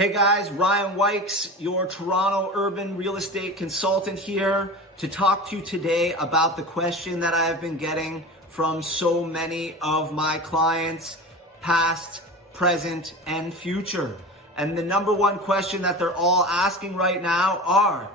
Hey guys, Ryan Wykes, your Toronto urban real estate consultant here to talk to you today about the question that I have been getting from so many of my clients, past, present, and future. And the number one question that they're all asking right now are,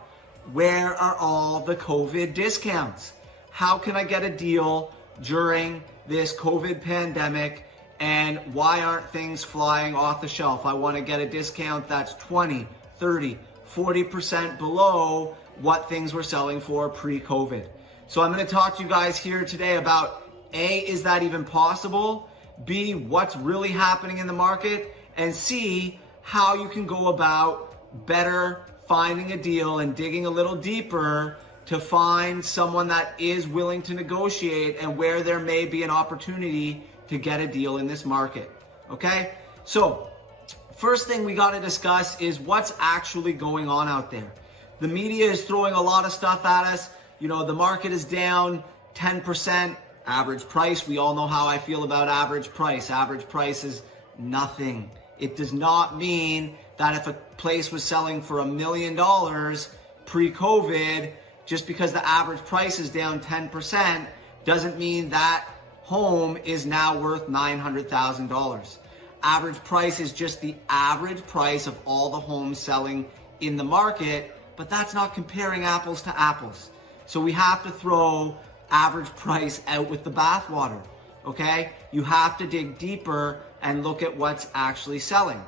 where are all the COVID discounts? How can I get a deal during this COVID pandemic? And why aren't things flying off the shelf? I want to get a discount that's 20, 30, 40% below what things were selling for pre-COVID. So I'm going to talk to you guys here today about A, is that even possible? B, what's really happening in the market? And C, how you can go about better finding a deal and digging a little deeper to find someone that is willing to negotiate and where there may be an opportunity to get a deal in this market. Okay, so first thing we got to discuss is what's actually going on out there. The media is throwing a lot of stuff at us. You know, the market is down 10%. Average price, we all know how I feel about average price. Average price is nothing. It does not mean that if a place was selling for $1 million pre-COVID, just because the average price is down 10%, doesn't mean that home is now worth $900,000. Average price is just the average price of all the homes selling in the market, but that's not comparing apples to apples. So we have to throw average price out with the bathwater, okay? You have to dig deeper and look at what's actually selling.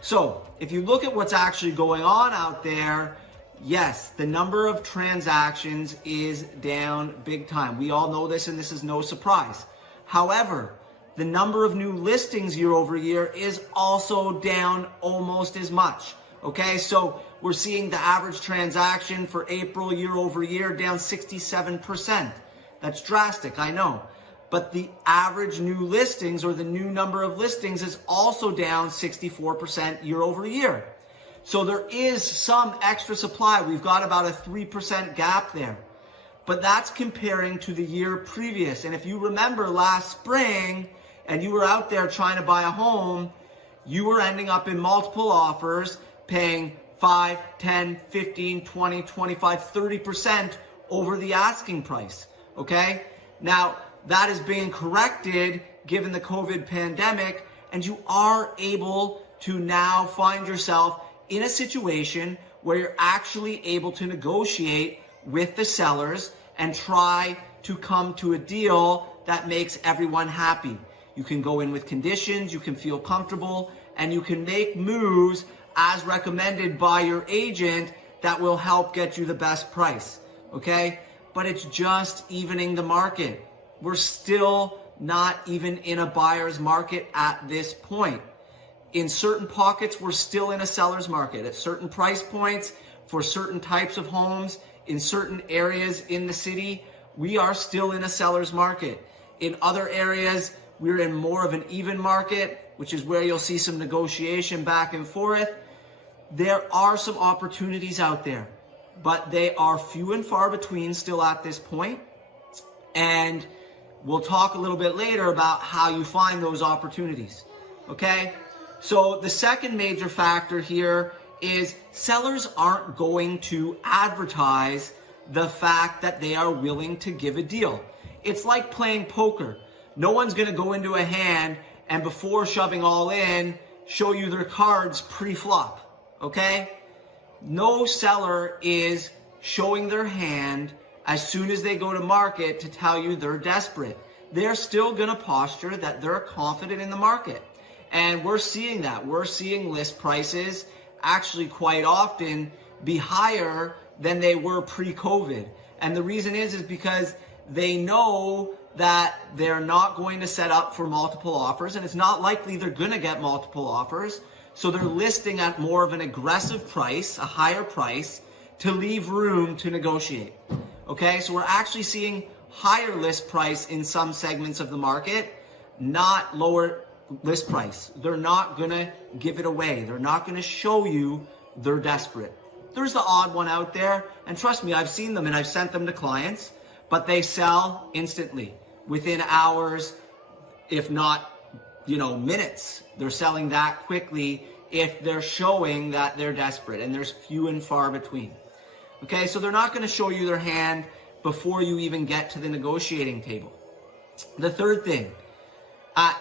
So if you look at what's actually going on out there, yes, the number of transactions is down big time. We all know this, and this is no surprise. However, the number of new listings year over year is also down almost as much. Okay, so we're seeing the average transaction for April year over year down 67%. That's drastic, I know. But the average new listings, or the new number of listings, is also down 64% year over year. So there is some extra supply. We've got about a 3% gap there. But that's comparing to the year previous. And if you remember last spring and you were out there trying to buy a home, you were ending up in multiple offers, paying 5, 10, 15, 20, 25, 30% over the asking price. Okay? Now, that is being corrected given the COVID pandemic, and you are able to now find yourself in a situation where you're actually able to negotiate with the sellers and try to come to a deal that makes everyone happy. You can go in with conditions, you can feel comfortable, and you can make moves as recommended by your agent that will help get you the best price, okay? But it's just evening the market. We're still not even in a buyer's market at this point. In certain pockets, we're still in a seller's market. At certain price points, for certain types of homes, in certain areas in the city, we are still in a seller's market. In other areas, we're in more of an even market, which is where you'll see some negotiation back and forth. There are some opportunities out there, but they are few and far between still at this point. And we'll talk a little bit later about how you find those opportunities, okay? So the second major factor here is sellers aren't going to advertise the fact that they are willing to give a deal. It's like playing poker. No one's going to go into a hand and before shoving all in, show you their cards pre-flop, okay? No seller is showing their hand as soon as they go to market to tell you they're desperate. They're still going to posture that they're confident in the market. And we're seeing that. We're seeing list prices actually quite often be higher than they were pre-COVID. And the reason is because they know that they're not going to set up for multiple offers, and it's not likely they're going to get multiple offers. So they're listing at more of an aggressive price, a higher price, to leave room to negotiate. Okay, so we're actually seeing higher list price in some segments of the market, not lower list price. They're not going to give it away. They're not going to show you they're desperate. There's the odd one out there, and trust me, I've seen them and I've sent them to clients, but they sell instantly within hours, if not, minutes. They're selling that quickly if they're showing that they're desperate, and there's few and far between. Okay, so they're not going to show you their hand before you even get to the negotiating table. The third thing, as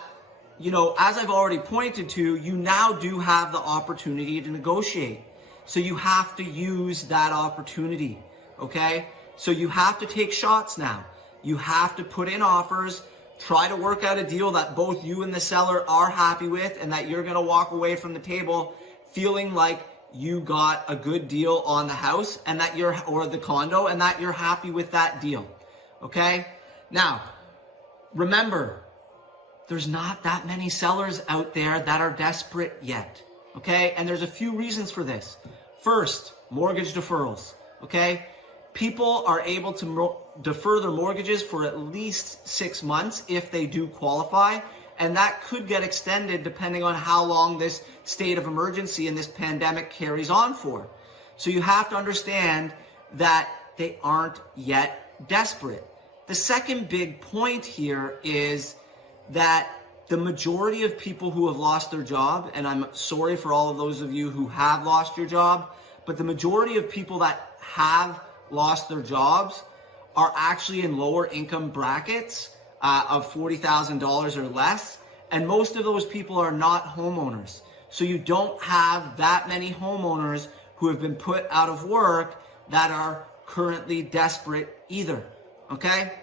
I've already pointed to, you now do have the opportunity to negotiate. So you have to use that opportunity, okay? So you have to take shots now. You have to put in offers, try to work out a deal that both you and the seller are happy with, and that you're gonna walk away from the table feeling like you got a good deal on the house and that or the condo, and that you're happy with that deal, okay? Now, remember, there's not that many sellers out there that are desperate yet, okay? And there's a few reasons for this. First, mortgage deferrals, okay? People are able to defer their mortgages for at least 6 months if they do qualify, and that could get extended depending on how long this state of emergency and this pandemic carries on for. So you have to understand that they aren't yet desperate. The second big point here is that the majority of people who have lost their job, and I'm sorry for all of those of you who have lost your job, but the majority of people that have lost their jobs are actually in lower income brackets of $40,000 or less. And most of those people are not homeowners. So you don't have that many homeowners who have been put out of work that are currently desperate either, okay?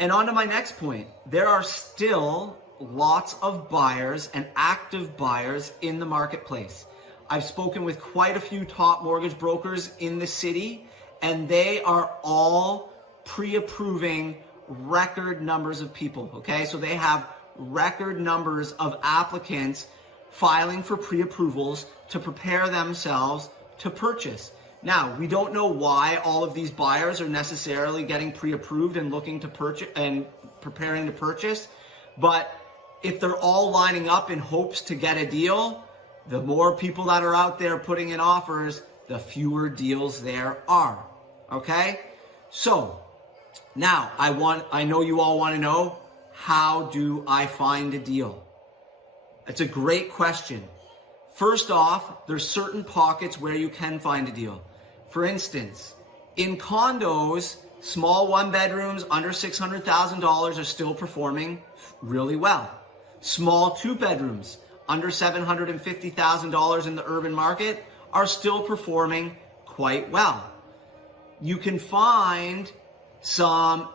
And on to my next point. There are still lots of buyers and active buyers in the marketplace. I've spoken with quite a few top mortgage brokers in the city, and they are all pre-approving record numbers of people, okay? So they have record numbers of applicants filing for pre-approvals to prepare themselves to purchase. Now, we don't know why all of these buyers are necessarily getting pre-approved and looking to purchase and preparing to purchase, but if they're all lining up in hopes to get a deal, the more people that are out there putting in offers, the fewer deals there are, okay? So, now I know you all want to know, how do I find a deal? It's a great question. First off, there's certain pockets where you can find a deal. For instance, in condos, small one bedrooms under $600,000 are still performing really well. Small two bedrooms under $750,000 in the urban market are still performing quite well. You can find some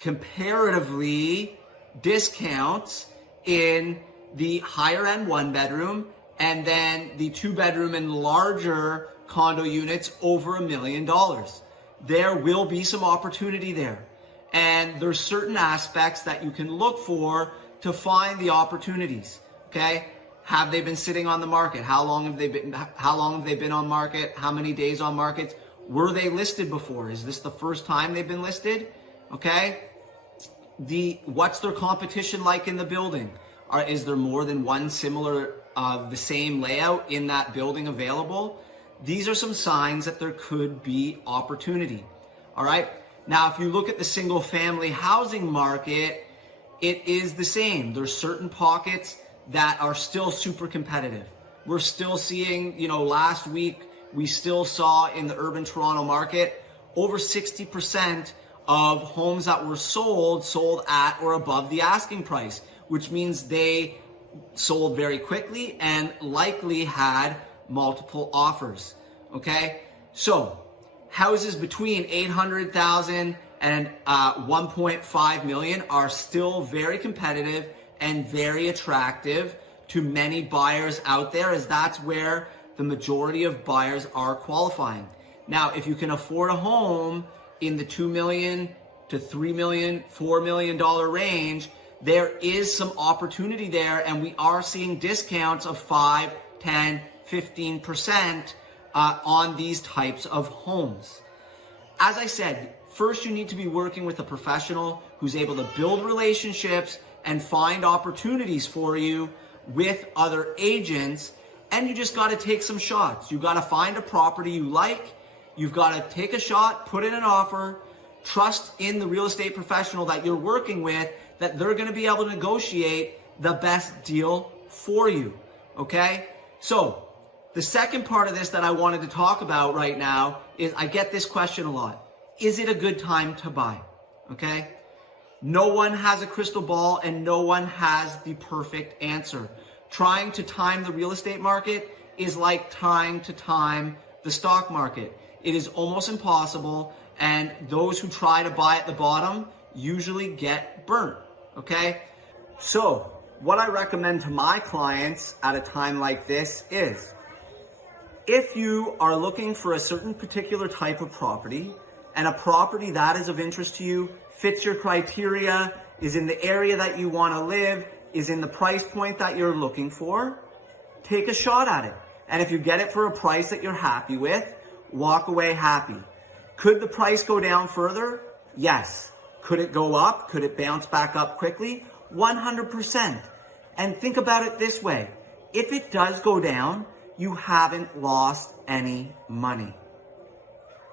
comparatively discounts in the higher end one bedroom, and then the two bedroom and larger condo units over $1 million. There will be some opportunity there. And there's certain aspects that you can look for to find the opportunities. Okay? Have they been sitting on the market? How long have they been on market? How many days on market? Were they listed before? Is this the first time they've been listed? Okay? What's their competition like in the building? Is there more than one similar the same layout in that building available? These are some signs that there could be opportunity. All right. Now, if you look at the single family housing market, it is the same. There's certain pockets that are still super competitive. We're still seeing, last week we still saw in the urban Toronto market over 60% of homes that were sold at or above the asking price, which means they sold very quickly and likely had multiple offers. Okay, so houses between $800,000 and $1.5 million are still very competitive and very attractive to many buyers out there, as that's where the majority of buyers are qualifying. Now, if you can afford a home in the $2 million to $3 million, $4 million range, there is some opportunity there, and we are seeing discounts of 5, 10, 15% on these types of homes. As I said, first you need to be working with a professional who's able to build relationships and find opportunities for you with other agents, and you just got to take some shots. You got to find a property you like, you've got to take a shot, put in an offer, trust in the real estate professional that you're working with, that they're going to be able to negotiate the best deal for you, okay? So The second part of this that I wanted to talk about right now is I get this question a lot. Is it a good time to buy? Okay? No one has a crystal ball and no one has the perfect answer. Trying to time the real estate market is like trying to time the stock market. It is almost impossible, and those who try to buy at the bottom usually get burnt, okay? So what I recommend to my clients at a time like this is, if you are looking for a certain particular type of property and a property that is of interest to you, fits your criteria, is in the area that you want to live, is in the price point that you're looking for, take a shot at it. And if you get it for a price that you're happy with, walk away happy. Could the price go down further? Yes. Could it go up? Could it bounce back up quickly? 100%. And think about it this way. If it does go down, you haven't lost any money.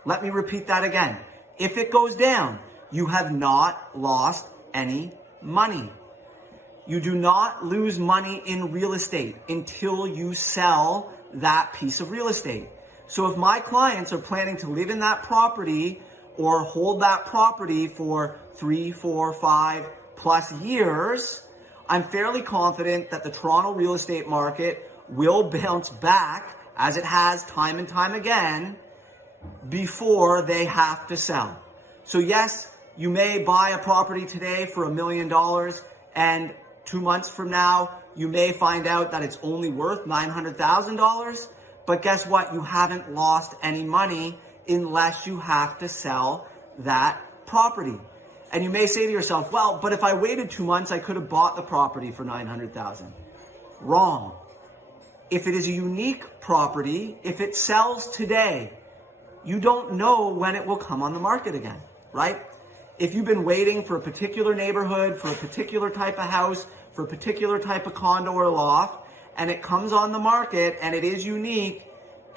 Let me repeat that again. If it goes down, you have not lost any money. You do not lose money in real estate until you sell that piece of real estate. So if my clients are planning to live in that property or hold that property for 3, 4, 5 plus years, I'm fairly confident that the Toronto real estate market will bounce back, as it has time and time again, before they have to sell. So yes, you may buy a property today for $1 million, and 2 months from now, you may find out that it's only worth $900,000. But guess what? You haven't lost any money unless you have to sell that property. And you may say to yourself, well, but if I waited 2 months, I could have bought the property for $900,000. Wrong. If it is a unique property, if it sells today, you don't know when it will come on the market again, right? If you've been waiting for a particular neighborhood, for a particular type of house, for a particular type of condo or loft, and it comes on the market and it is unique,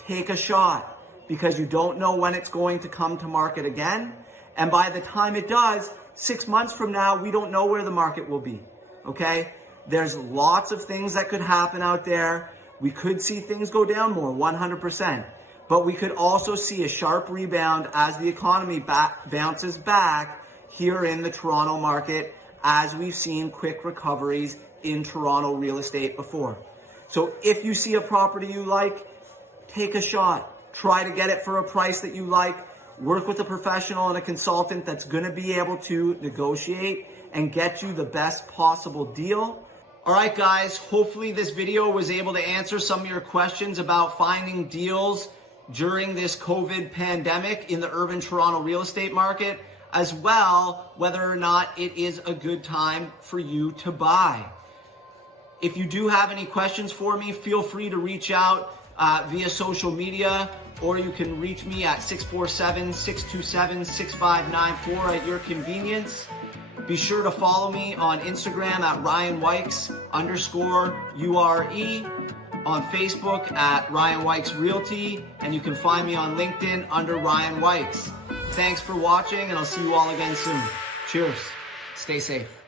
take a shot, because you don't know when it's going to come to market again. And by the time it does, 6 months from now, we don't know where the market will be, okay? There's lots of things that could happen out there. We could see things go down more, 100%. But we could also see a sharp rebound as the economy bounces back here in the Toronto market, as we've seen quick recoveries in Toronto real estate before. So if you see a property you like, take a shot. Try to get it for a price that you like. Work with a professional and a consultant that's going to be able to negotiate and get you the best possible deal. All right, guys, hopefully this video was able to answer some of your questions about finding deals during this COVID pandemic in the urban Toronto real estate market, as well whether or not it is a good time for you to buy. If you do have any questions for me, feel free to reach out via social media, or you can reach me at 647-627-6594 at your convenience. Be sure to follow me on Instagram at RyanWykes_URE, on Facebook at Ryan Wykes Realty, and you can find me on LinkedIn under Ryan Wykes. Thanks for watching, and I'll see you all again soon. Cheers. Stay safe.